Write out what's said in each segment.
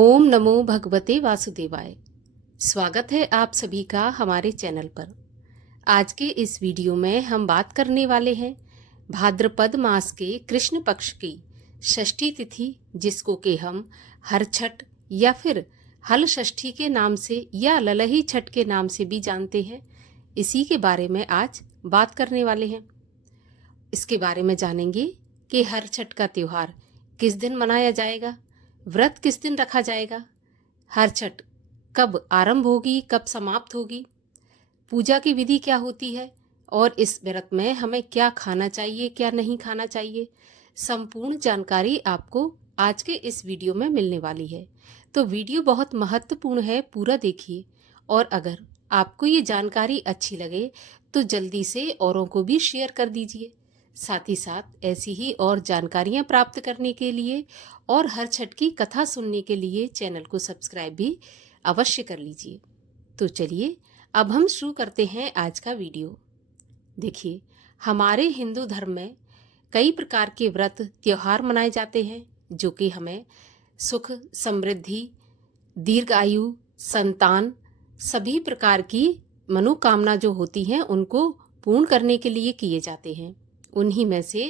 ओम नमो भगवते वासुदेवाय। स्वागत है आप सभी का हमारे चैनल पर। आज के इस वीडियो में हम बात करने वाले हैं भाद्रपद मास के कृष्ण पक्ष की षष्ठी तिथि, जिसको कि हम हर छठ या फिर हल षष्ठी के नाम से या ललही छठ के नाम से भी जानते हैं। इसी के बारे में आज बात करने वाले हैं। इसके बारे में जानेंगे कि हर छठ का त्योहार किस दिन मनाया जाएगा, व्रत किस दिन रखा जाएगा, हर छठ कब आरंभ होगी, कब समाप्त होगी, पूजा की विधि क्या होती है और इस व्रत में हमें क्या खाना चाहिए, क्या नहीं खाना चाहिए। संपूर्ण जानकारी आपको आज के इस वीडियो में मिलने वाली है। तो वीडियो बहुत महत्वपूर्ण है, पूरा देखिए। और अगर आपको ये जानकारी अच्छी लगे तो जल्दी से औरों को भी शेयर कर दीजिए। साथ ही साथ ऐसी ही और जानकारियां प्राप्त करने के लिए और हर छठ की कथा सुनने के लिए चैनल को सब्सक्राइब भी अवश्य कर लीजिए। तो चलिए अब हम शुरू करते हैं आज का वीडियो। देखिए, हमारे हिंदू धर्म में कई प्रकार के व्रत त्योहार मनाए जाते हैं जो कि हमें सुख, समृद्धि, दीर्घायु, संतान, सभी प्रकार की मनोकामना जो होती हैं उनको पूर्ण करने के लिए किए जाते हैं। उन्हीं में से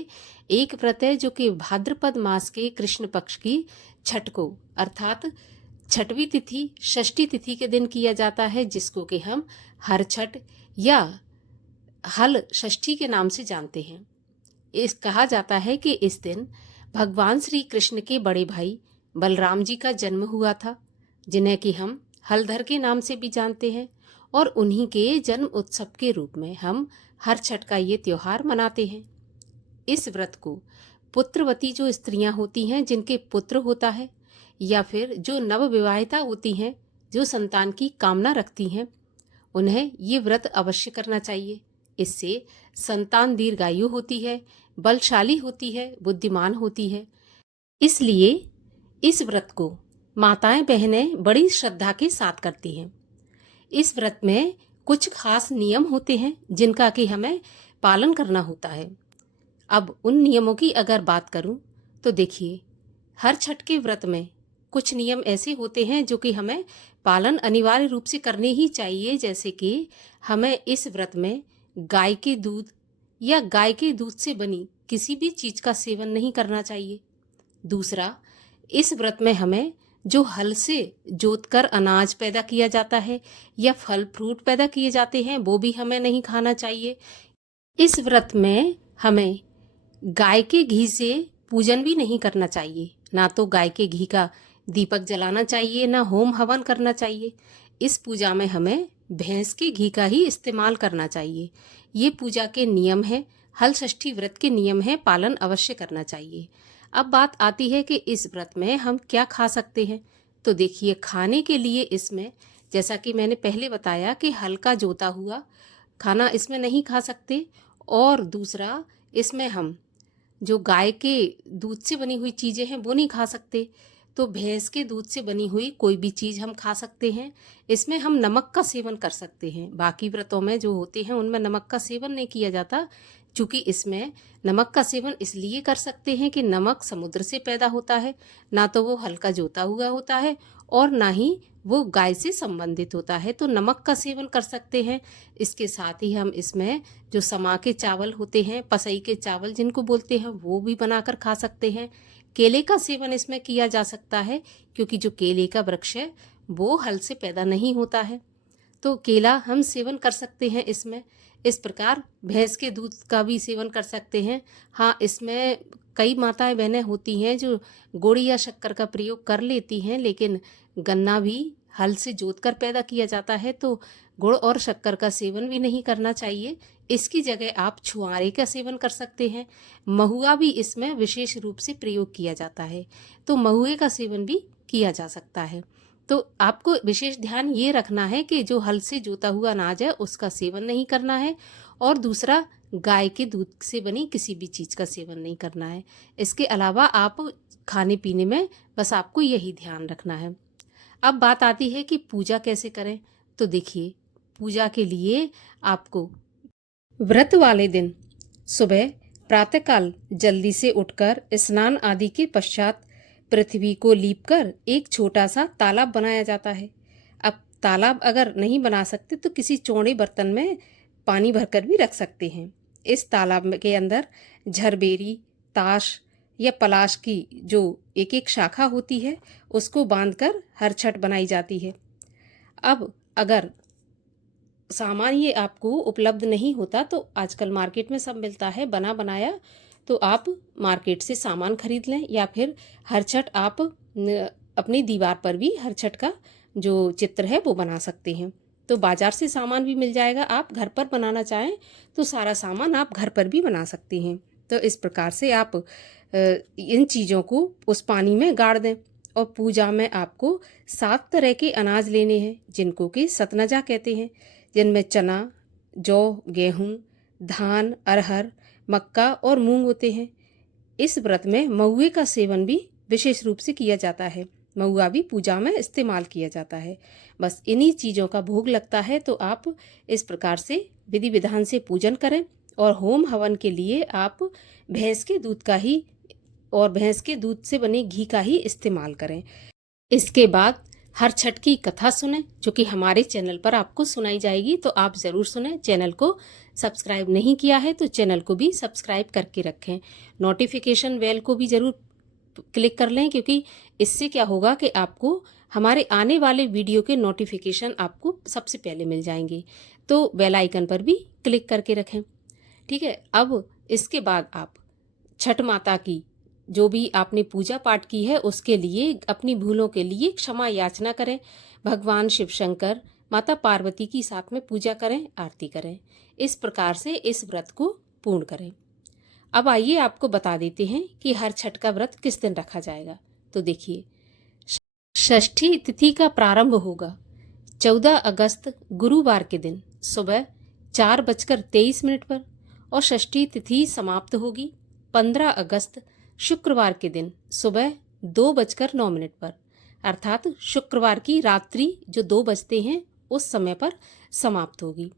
एक व्रत है जो कि भाद्रपद मास के कृष्ण पक्ष की छठ को अर्थात छठवीं तिथि षष्ठी तिथि के दिन किया जाता है, जिसको कि हम हर छठ या हल षष्ठी के नाम से जानते हैं। इस कहा जाता है कि इस दिन भगवान श्री कृष्ण के बड़े भाई बलराम जी का जन्म हुआ था, जिन्हें कि हम हलधर के नाम से भी जानते हैं। और उन्हीं के जन्म उत्सव के रूप में हम हर छठ का ये त्योहार मनाते हैं। इस व्रत को पुत्रवती जो स्त्रियां होती हैं, जिनके पुत्र होता है, या फिर जो नवविवाहिता होती हैं, जो संतान की कामना रखती हैं, उन्हें ये व्रत अवश्य करना चाहिए। इससे संतान दीर्घायु होती है, बलशाली होती है, बुद्धिमान होती है। इसलिए इस व्रत को माताएं बहनें बड़ी श्रद्धा के साथ करती हैं। इस व्रत में कुछ खास नियम होते हैं जिनका कि हमें पालन करना होता है। अब उन नियमों की अगर बात करूं तो देखिए, हर छठ के व्रत में कुछ नियम ऐसे होते हैं जो कि हमें पालन अनिवार्य रूप से करने ही चाहिए। जैसे कि हमें इस व्रत में गाय के दूध या गाय के दूध से बनी किसी भी चीज का सेवन नहीं करना चाहिए। दूसरा, इस व्रत में हमें जो हल से जोतकर अनाज पैदा किया जाता है या फल फ्रूट पैदा किए जाते हैं वो भी हमें नहीं खाना चाहिए। इस व्रत में हमें गाय के घी से पूजन भी नहीं करना चाहिए। ना तो गाय के घी का दीपक जलाना चाहिए, ना होम हवन करना चाहिए। इस पूजा में हमें भैंस के घी का ही इस्तेमाल करना चाहिए। ये पूजा के नियम है, हल षष्ठी व्रत के नियम है, पालन अवश्य करना चाहिए। अब बात आती है कि इस व्रत में हम क्या खा सकते हैं। तो देखिए, खाने के लिए इसमें जैसा कि मैंने पहले बताया कि हल्का जोता हुआ खाना इसमें नहीं खा सकते। और दूसरा, इसमें हम जो गाय के दूध से बनी हुई चीज़ें हैं वो नहीं खा सकते। तो भैंस के दूध से बनी हुई कोई भी चीज़ हम खा सकते हैं। इसमें हम नमक का सेवन कर सकते हैं। बाकी व्रतों में जो होते हैं उनमें नमक का सेवन नहीं किया जाता, क्योंकि इसमें नमक का सेवन इसलिए कर सकते हैं कि नमक समुद्र से पैदा होता है, ना तो वो हल्का जोता हुआ होता है और ना ही वो गाय से संबंधित होता है, तो नमक का सेवन कर सकते हैं। इसके साथ ही हम इसमें जो समा के चावल होते हैं, पसई के चावल जिनको बोलते हैं, वो भी बनाकर खा सकते हैं। केले का सेवन इसमें किया जा सकता है, क्योंकि जो केले का वृक्ष है वो हल से पैदा नहीं होता है, तो केला हम सेवन कर सकते हैं इसमें। इस प्रकार भैंस के दूध का भी सेवन कर सकते हैं। हाँ, इसमें कई माताएं बहनें होती हैं जो गुड़ या शक्कर का प्रयोग कर लेती हैं, लेकिन गन्ना भी हल से जोतकर पैदा किया जाता है, तो गुड़ और शक्कर का सेवन भी नहीं करना चाहिए। इसकी जगह आप छुआरे का सेवन कर सकते हैं। महुआ भी इसमें विशेष रूप से प्रयोग किया जाता है, तो महुए का सेवन भी किया जा सकता है। तो आपको विशेष ध्यान ये रखना है कि जो हल से जोता हुआ अनाज है उसका सेवन नहीं करना है, और दूसरा, गाय के दूध से बनी किसी भी चीज़ का सेवन नहीं करना है। इसके अलावा आप खाने पीने में बस आपको यही ध्यान रखना है। अब बात आती है कि पूजा कैसे करें। तो देखिए, पूजा के लिए आपको व्रत वाले दिन सुबह प्रातःकाल जल्दी से उठकर स्नान आदि के पश्चात पृथ्वी को लीपकर एक छोटा सा तालाब बनाया जाता है। अब तालाब अगर नहीं बना सकते तो किसी चौड़े बर्तन में पानी भरकर भी रख सकते हैं। इस तालाब के अंदर झरबेरी, ताश या पलाश की जो एक एक शाखा होती है उसको बांधकर हर छठ बनाई जाती है। अब अगर सामान ये आपको उपलब्ध नहीं होता तो आजकल मार्केट में सब मिलता है बना बनाया, तो आप मार्केट से सामान खरीद लें या फिर हर छठ आप अपनी दीवार पर भी हर छठ का जो चित्र है वो बना सकते हैं। तो बाजार से सामान भी मिल जाएगा। आप घर पर बनाना चाहें तो सारा सामान आप घर पर भी बना सकते हैं। तो इस प्रकार से आप इन चीज़ों को उस पानी में गाड़ दें। और पूजा में आपको 7 तरह के अनाज लेने हैं जिनको कि सतनजा कहते हैं, जिनमें चना, जौ, गेहूँ, धान, अरहर, मक्का और मूंग होते हैं। इस व्रत में महुए का सेवन भी विशेष रूप से किया जाता है। महुआ भी पूजा में इस्तेमाल किया जाता है। बस इन्हीं चीज़ों का भोग लगता है। तो आप इस प्रकार से विधि विधान से पूजन करें और होम हवन के लिए आप भैंस के दूध का ही और भैंस के दूध से बने घी का ही इस्तेमाल करें। इसके बाद हर छठ की कथा सुनें जो कि हमारे चैनल पर आपको सुनाई जाएगी, तो आप ज़रूर सुनें। चैनल को सब्सक्राइब नहीं किया है तो चैनल को भी सब्सक्राइब करके रखें। नोटिफिकेशन बेल को भी ज़रूर क्लिक कर लें, क्योंकि इससे क्या होगा कि आपको हमारे आने वाले वीडियो के नोटिफिकेशन आपको सबसे पहले मिल जाएंगे। तो बेल आइकन पर भी क्लिक करके रखें। ठीक है। अब इसके बाद आप छठ माता की जो भी आपने पूजा पाठ की है उसके लिए, अपनी भूलों के लिए क्षमा याचना करें। भगवान शिव शंकर, माता पार्वती की साथ में पूजा करें, आरती करें। इस प्रकार से इस व्रत को पूर्ण करें। अब आइए आपको बता देते हैं कि हर छठ का व्रत किस दिन रखा जाएगा। तो देखिए, षष्ठी तिथि का प्रारंभ होगा 14 अगस्त गुरुवार के दिन सुबह 4:23 पर और षष्ठी तिथि समाप्त होगी 15 अगस्त शुक्रवार के दिन सुबह 2:09 पर, अर्थात शुक्रवार की रात्रि जो 2 बजते हैं उस समय पर समाप्त होगी।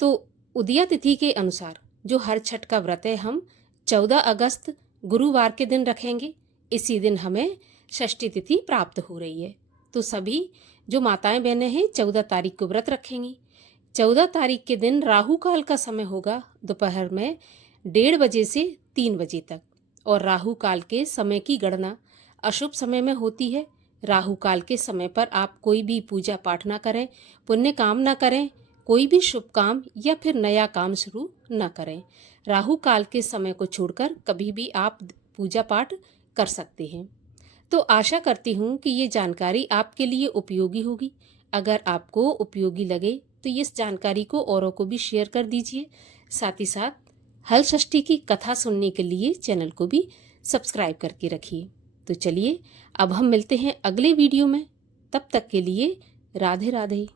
तो उदया तिथि के अनुसार जो हर छठ का व्रत है हम 14 अगस्त गुरुवार के दिन रखेंगे। इसी दिन हमें षष्ठी तिथि प्राप्त हो रही है। तो सभी जो माताएं बहनें हैं 14 तारीख को व्रत रखेंगी। 14 तारीख के दिन राहु काल का समय होगा दोपहर में 1:30 बजे से 3 बजे तक। और राहु काल के समय की गणना अशुभ समय में होती है। राहु काल के समय पर आप कोई भी पूजा पाठ ना करें, पुण्य काम ना करें, कोई भी शुभ काम या फिर नया काम शुरू न करें। राहु काल के समय को छोड़कर कभी भी आप पूजा पाठ कर सकते हैं। तो आशा करती हूँ कि ये जानकारी आपके लिए उपयोगी होगी। अगर आपको उपयोगी लगे तो इस जानकारी को औरों को भी शेयर कर दीजिए। साथ ही साथ हल षष्ठी की कथा सुनने के लिए चैनल को भी सब्सक्राइब करके रखिए। तो चलिए अब हम मिलते हैं अगले वीडियो में। तब तक के लिए राधे राधे।